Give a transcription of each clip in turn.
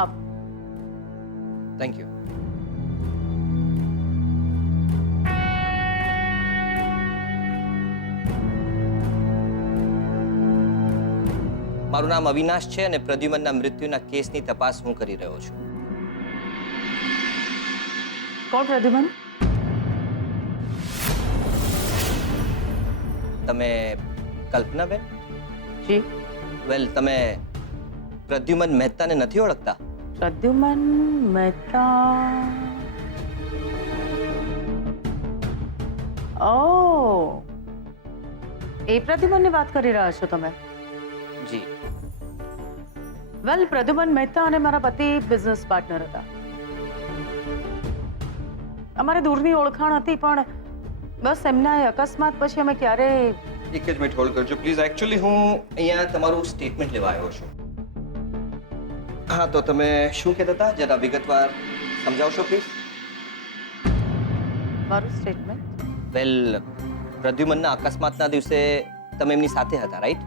Up. Thank you. મારું નામ અવિનાશ છે અને પ્રદ્યુમનના મૃત્યુના કેસની તપાસ હું કરી રહ્યો છું. કોણ પ્રદ્યુમન? તમે કલ્પનાબેન? જી. વેલ, તમે પ્રદ્યુમન મહેતાને નથી ઓળખતા? પ્રદ્યુમન મહેતા. ઓ, એ પ્રદ્યુમનની વાત કરી રહ્યા છો તમે? જી. વેલ, પ્રદ્યુમન મહેતા અને મારા પતિ બિઝનેસ પાર્ટનર હતા. અમારે દૂરની ઓળખાણ હતી, પણ બસ એમના એ અકસ્માત પછી અમે ક્યારેય... એક જ મિનિટ હોલ્ડ કરજો પ્લીઝ. એકચ્યુઅલી હું અહીંયા તમારું સ્ટેટમેન્ટ લેવા આવ્યો છું. હા, તો તમે શું કહેતા હતા? જરા વિગતવાર સમજાવશો પ્લીઝ. મારું સ્ટેટમેન્ટ? વેલ, પ્રદ્યુમનના અકસ્માતના દિવસે તમે એમની સાથે હતા, રાઈટ?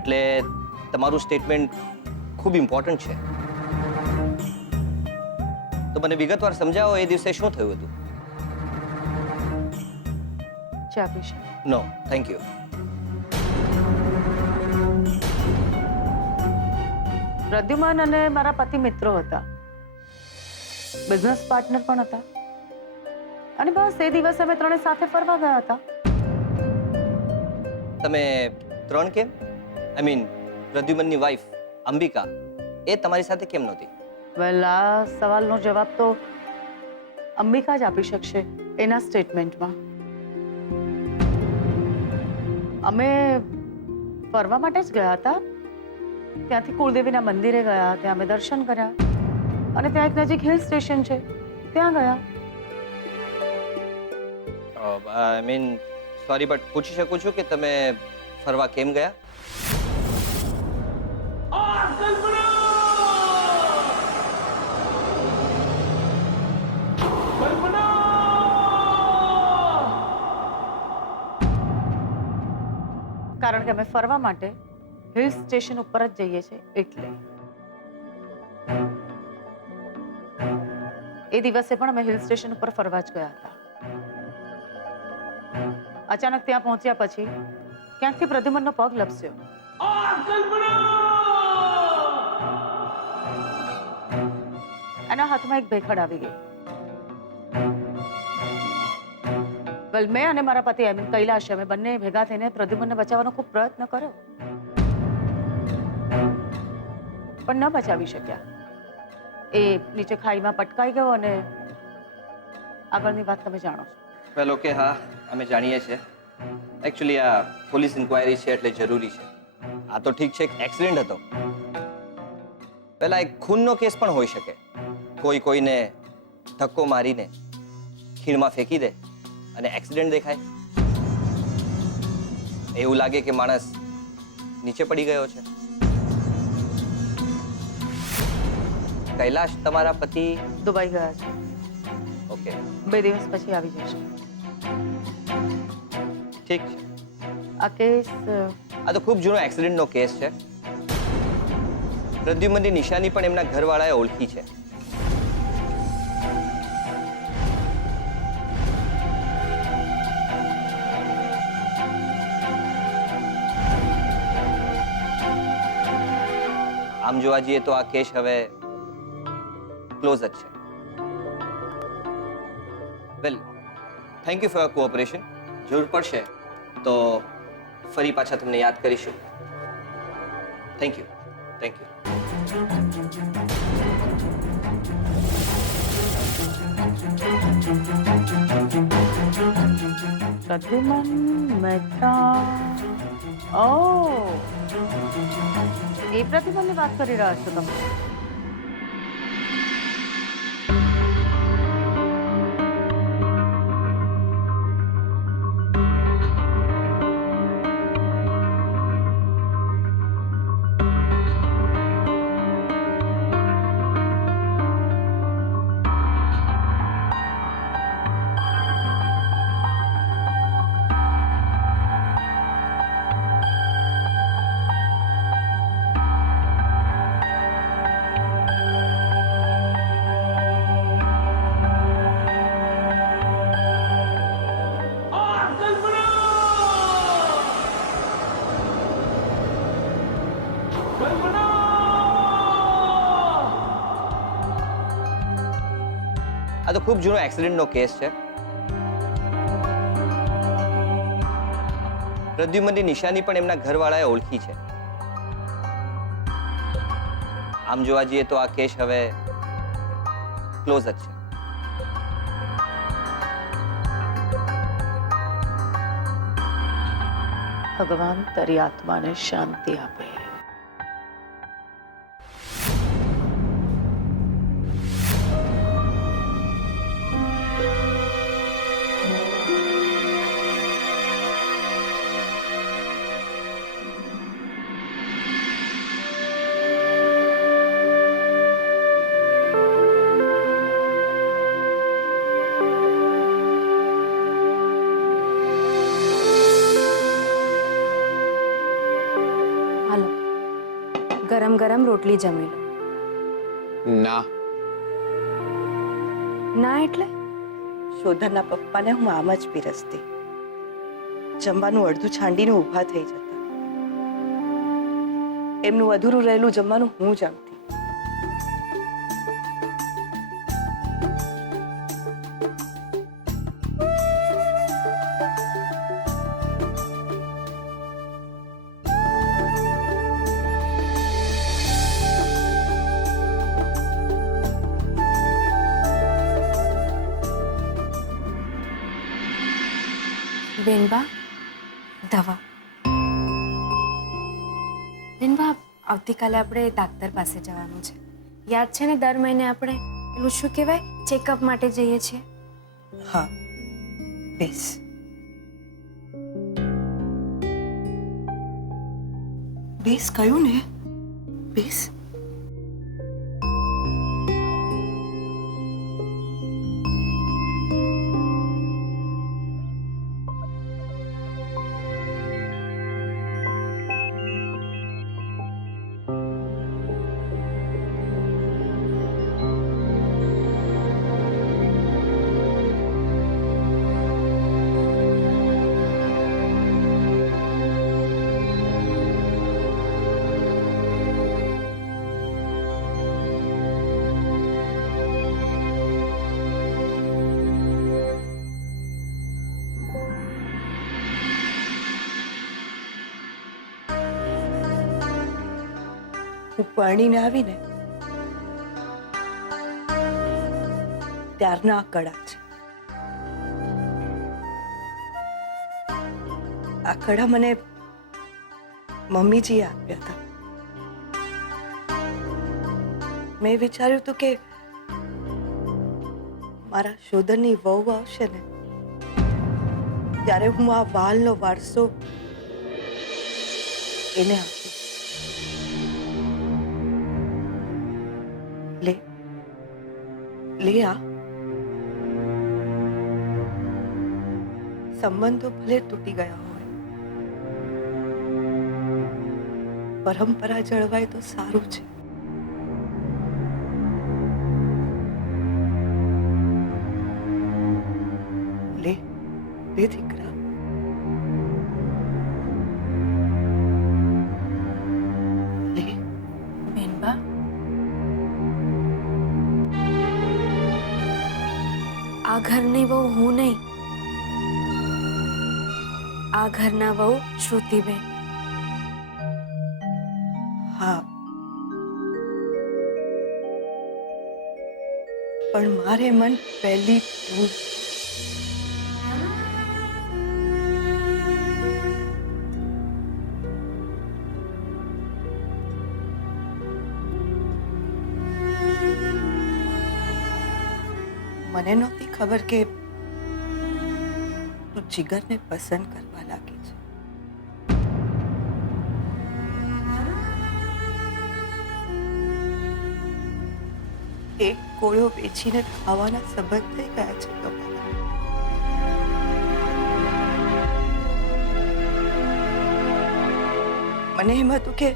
એટલે તમારું સ્ટેટમેન્ટ ખૂબ ઇમ્પોર્ટન્ટ છે. તો મને વિગતવાર સમજાવો, એ દિવસે શું થયું હતું? ચા પીશે? નો, થેન્ક યુ. પ્રદ્યુમન અને મારા પતિ મિત્રો હતા, બિઝનેસ પાર્ટનર પણ હતા, અને બસ એ દિવસે અમે ત્રણે સાથે ફરવા ગયા હતા. તમે ત્રણ કેમ? આઈ મીન પ્રદ્યુમનની વાઈફ અંબિકા, એ તમારી સાથે કેમ નહોતી? વેલ, આ સવાલનો જવાબ તો અંબિકા જ આપી શકશે એના સ્ટેટમેન્ટમાં. અમે ફરવા માટે જ ગયા હતા. ત્યાંથી કુળદેવીના મંદિરે ગયા, ત્યાં અમે દર્શન કર્યા, અને ત્યાં એક નજીક હિલ સ્ટેશન છે, ત્યાં ગયા. આઈ મીન સોરી, બટ પૂછી શકું છું કે તમે ફરવા કેમ ગયા? કારણ કે અમે ફરવા માટે હિલ સ્ટેશન ઉપર જ જઈએ છીએ, એટલે. એ દિવસે પણ અમે હિલ સ્ટેશન ઉપર ફરવા જ ગયા હતા. અચાનક ત્યાં પહોંચ્યા પછી ક્યાંકથી પ્રદ્યુમનનો પગ લપસ્યો. એના હાથમાં એક ભેખડ આવી ગઈ. વેલ, મેં અને મારા પતિ આઈ મીન કૈલાશ, અમે બંને ભેગા થઈને પ્રદ્યુમનને બચાવવાનો ખૂબ પ્રયત્ન કર્યો, પણ ન બચાવી શક્યા. એ નીચે ખાઈમાં પટકાઈ ગયો, અને આગળની વાત તમે જાણો છો. વેલ, ઓકે, હા, અમે જાણીએ છીએ. એકચ્યુઅલી આ પોલીસ ઇન્ક્વાયરી છે એટલે જરૂરી છે. આ તો ઠીક છે, એક એક્સિડન્ટ હતો. પહેલા એક ખૂનનો કેસ પણ હોઈ શકે. કોઈ કોઈને ધક્કો મારીને ખીણમાં ફેંકી દે અને એક્સિડન્ટ દેખાય. એવું લાગે કે માણસ નીચે પડી ગયો છે. કૈલાશ, તમારા પતિ દુબઈ ગયા છે. ઓકે, 2 દિવસ પછી આવી જશે. ઠીક છે. આ કેસ આ તો ખૂબ જૂનો એક્સિડન્ટનો કેસ છે. પ્રદ્યુમનની નિશાની પણ એમના ઘરવાળાએ ઓળખી છે. આમ જોવા જઈએ તો આ કેસ હવે ક્લોઝ જ છે. Well, thank you for your cooperation. જરૂર પડશે તો ફરી પાછા તમને યાદ કરીશું. Thank you. Thank you. Pradyuman Mehta. ઓ, એ પ્રદ્યુમનની વાત કરી રહ્યા છો તમે? આ તો ખૂબ જૂનો એક્સિડન્ટનો કેસ છે. પ્રદ્યુમનની નિશાની પણ એમના ઘરવાળાએ ઓળખી છે. આમ જોવા જઈએ તો આ કેસ હવે ક્લોઝ જ છે. ભગવાન તારી આત્માને શાંતિ આપે. હાલો, ગરમ ગરમ રોટલી જમી લો. ના. ના એટલે? શોધરના પપ્પાને હું આમ જ પીરસતી. જમવાનું અડધું છાંડીને ઊભા થઈ જતા. એમનું અધૂરું રહેલું જમવાનું હું જમતી. બેનબા, દવા. બેનબા, આવતીકાલે આપણે ડાક્ટર પાસે જવાનું છે. યાદ છે ને, દર મહિને આપણે પેલું શું કહેવાય, ચેકઅપ માટે જઈએ છીએ. હા, બેસ. બેસ કયું ને? બેસ. હું પરણીને આવીને ત્યારના આ કડા છે. આ કડા મને મમ્મીજીએ આપ્યા હતા. મેં વિચાર્યું હતું કે મારા શોધનની વહુ આવશે ને ત્યારે હું આ વાલનો વારસો એને આપીશ. લે લે આ સંબંધો ભલે તૂટી ગયા હોય, પરંપરા જળવાય તો સારું છે. લે લે દીકરા. લે. બેનબા, આ ઘરની વહુ હું નહીં, આ ઘરના વહુ શ્રુતિબેન. હા, પણ મારે મન પહેલી તું. મને નહોતી ખબર કે તું જીગરને પસંદ કરવા લાગી છે. એક કોળો વેચીને ખાવાના સંબંધ થઈ ગયા છે તમારા. મને એમ હતું કે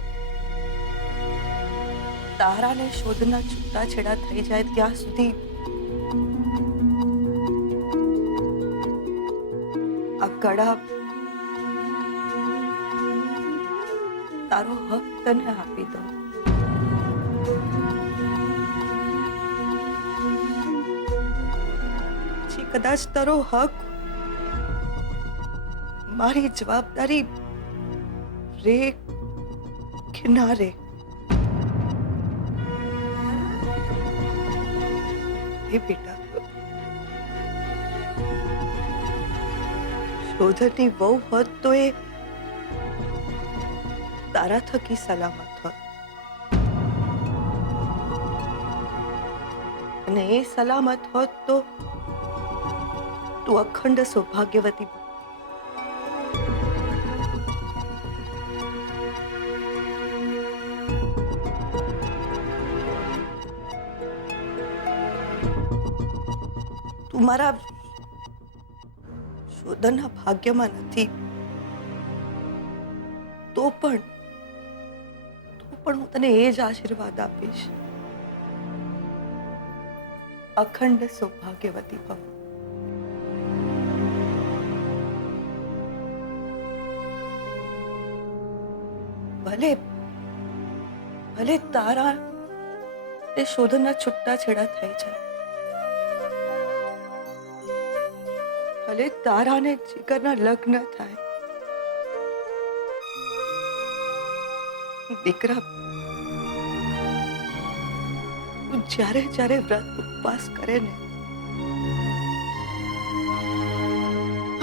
તારાને શોધના છૂટાછેડા થઈ જાય ત્યાં સુધી આ કડા તારો હક તને આપી દઉં. પછી કદાચ તારો હક મારી જવાબદારી રે કે ના રે. એ બેટા, શોધરની બહુ હોત તો એ તારા થકી સલામત હોત, અને એ સલામત હોત તો તું અખંડ સૌભાગ્યવતી બન. તું મારા શોધનના ભાગ્યમાં નથી, તો પણ હું તને એ જ આશીર્વાદ આપીશ, અખંડ સૌભાગ્યવતી ભવ. ભલે ભલે તારા એ શોધનના છૂટા છેડા થઈ જાય, ભલે તારા ને જીગરના લગ્ન થાય, દીકરા તું જ્યારે જ્યારે વ્રત ઉપવાસ કરે ને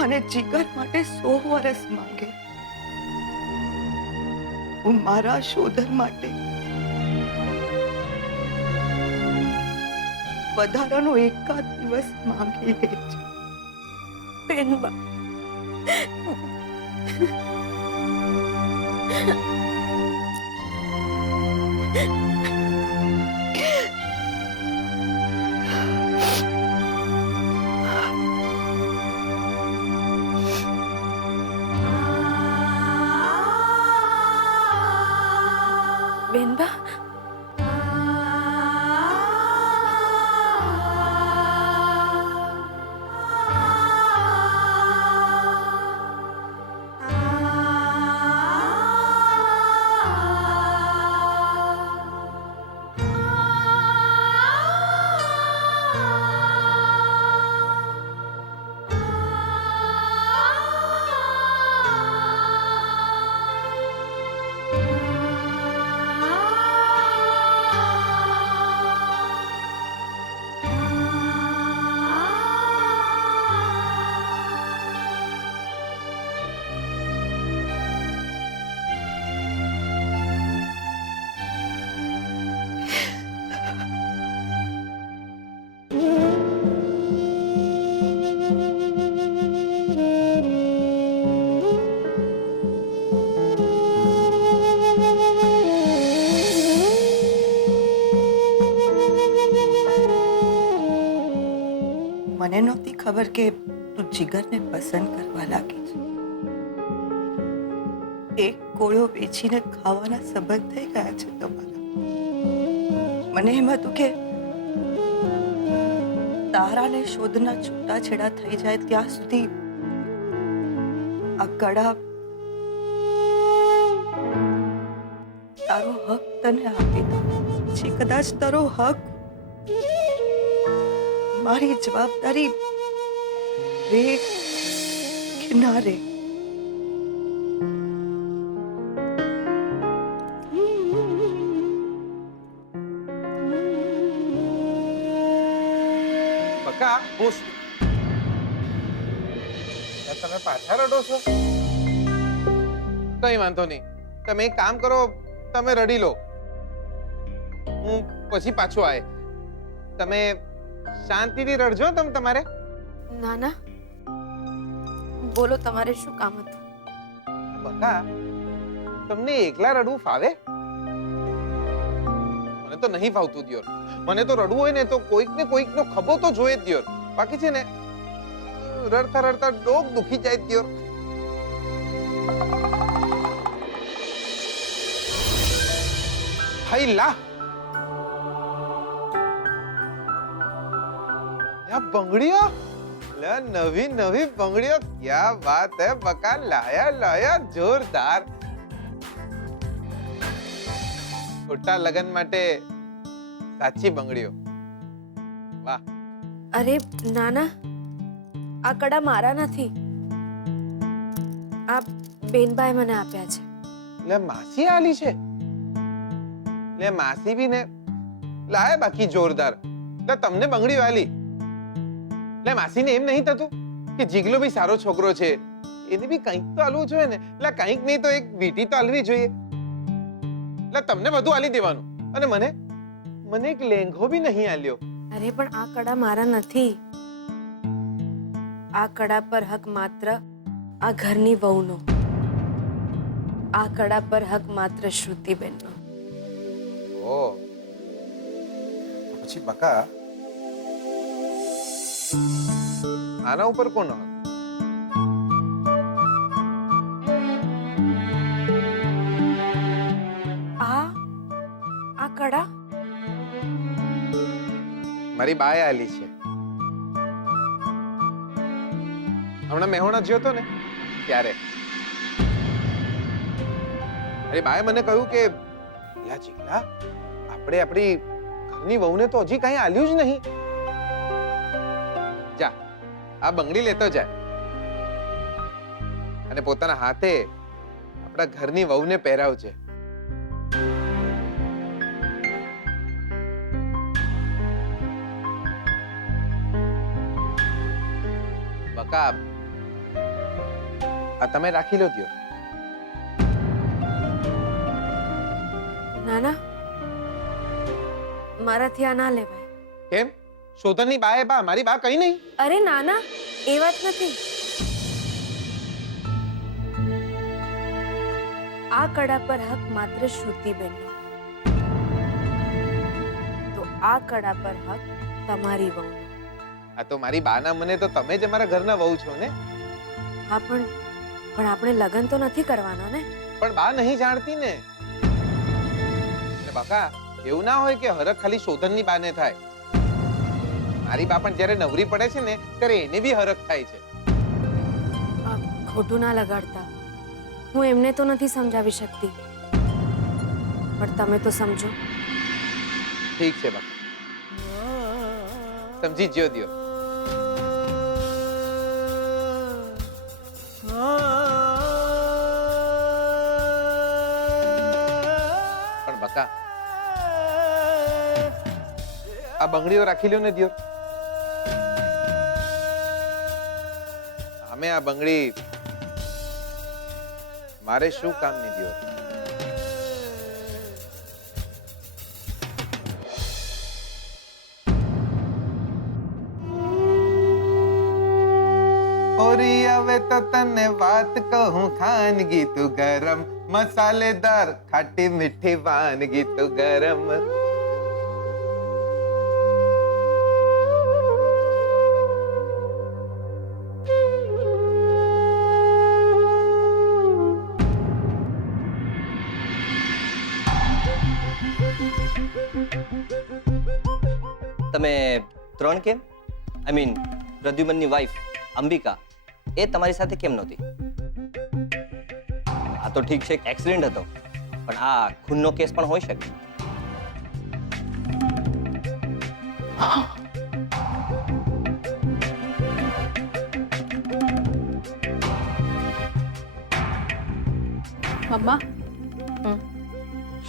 અને જીગર માટે 100 વર્ષ માંગે, હું મારા શોધન માટે વધારાનો એકાદ દિવસ માંગી લે છે. બેનબા, બેનબા, મને નહોતી ખબર કે તું જીગરને પસંદ કરવા લાગી છે. એક કોળિયો વેચીને ખાવાના સંબંધ થઈ ગયા છે તમારા. મને એમ હતું કે તારાને શોધના છૂટા છેડા થઈ જાય ત્યાં સુધી આ કડા તારો હક તને આપી દઉં. પછી કદાચ તારો હક મારી જવાબદારી રે કે ના રે. બકા હું તમે પાછા રડો છો? કઈ વાંધો નહીં, તમે એક કામ કરો, તમે રડી લો, હું પછી પાછો આય. તમે શાંતિથી રડજો. તમારે ના ના, બોલો, તમારે શું કામ હતું? બકા તમને એકલા રડવું ફાવે? મને તો નહીં ફાવતું દિયોર. મને તો રડવું હોય ને તો કોઈક ને કોઈક નો ખભો તો જોઈએ જ દિયોર. બાકી છે ને રડતા રડતા ડોક દુખી જાય દિયોર. હાઈ લા, બંગડીઓ લે, નવી નવી બંગડીઓ. ક્યા બાત હે બકા, લાયા લાયા જોરદાર. ખોટા લગન માટે સાચી બંગડીઓ. વાહ. અરે નાના, આ કડા મારા નથી, આ બેનબાએ મને આપ્યા છે. લે માસી આલી છે? લે માસી બી ને લાય બાકી જોરદાર. લે તમને બંગડી વાલી. લે માસીને એમ નહીં થતું કે જીગલો બી સારો છોકરો છે, એને બી કંઈક તો આલવું જોઈએ ને. લે કંઈક નહીં તો એક વીટી તો આલવી જોઈએ. લે તમને બધું આલી દેવાનું અને મને એક લેંઘો બી નહીં આલ્યો. અરે પણ આ કડા મારા નથી. આ કડા પર હક માત્ર આ ઘરની વહુનો. આ કડા પર હક માત્ર શ્રુતિબેનનો. ઓ પછી બકા આના ઉપર કોનો હક? આ કડા મારી બાએ આલી છે. હમણાં મેહોણા જ્યો તો ને ત્યારે અરે બાએ મને કહ્યું કે લા ચીકલા, આપણે આપણી ઘરની વહુને તો હજી કઈ આલ્યું જ નહીં. જા આ બંગડી લેતો જાય અને પોતાના હાથે આપણા ઘરની વહુને પહેરાવજે. બકા આ તમે રાખી લો દ્યો. નાના, મારાથી આ ના લેવાય. કેમ? શોધનની બાએ બા, મારી બા કઈ નહીં. અરે નાના, એ વાત નથી. આ કડા પર હક માત્ર શ્રુતિબેનનો, તો આ કડા પર હક તમારી વહુનો. આ તો મારી બાના મને તો તમે જ અમારા ઘરના વહુ છો ને. હા પણ આપણે લગ્ન તો નથી કરવાના ને. પણ બા નહીં જાણતી ને. બકા એવું ના હોય કે હરખ ખાલી શોધનની બાને થાય. મારી બા પણ જ્યારે નવરી પડે છે ને ત્યારે એને બી હરખ થાય છે. આ ખોટું ના લગાડતા. હું એમને તો નથી સમજાવી શકતી, પણ તમે તો સમજો. ઠીક છે બકા, સમજી જ્યો દ્યો. પણ બકા આ બંગડીઓ રાખી લ્યો ને દ્યો. અમે આ બંગડી મારે શું કામ ની દ્યો? ઓરી હવે તો તને વાત કહું, ખાનગી તું ગરમ, મસાલેદાર ખાટી મીઠી વાનગી તું ગરમ. તમે ત્રણ કેમ? આઈ મીન પ્રદ્યુમનની વાઈફ અંબિકા એ તમારી સાથે કેમ નહોતી? આ તો ઠીક છે, એક્સિડન્ટ હતો, પણ આ ખૂનનો કેસ પણ હોઈ શકે. મમ્મા,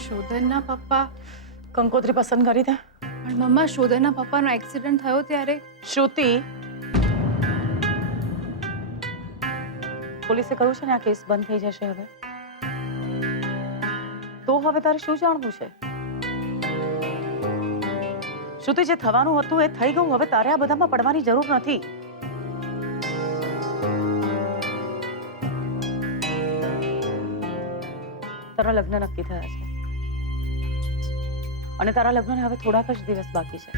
શોધનના પપ્પા. કંકોત્રી પસંદ કરી દે. પણ મમ્મા, શોધનના પપ્પાનો એક્સિડન્ટ થયો ત્યારે શ્રુતિ, પોલીસે કહ્યું છે ને આ કેસ બંધ થઈ જશે હવે. તો હવે તારે શું જાણવું છે? શ્રુતિ, જે થવાનું હતું એ થઈ ગયું. હવે તારે આ બધામાં પડવાની જરૂર નથી. તારા લગ્ન નક્કી થયા છે અને તારા લગ્નને હવે થોડાક જ દિવસ બાકી છે.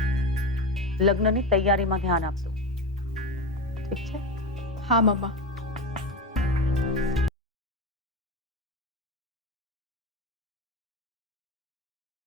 લગ્નની તૈયારીમાં ધ્યાન આપજો, ઠીક છે? હા મમ્મા.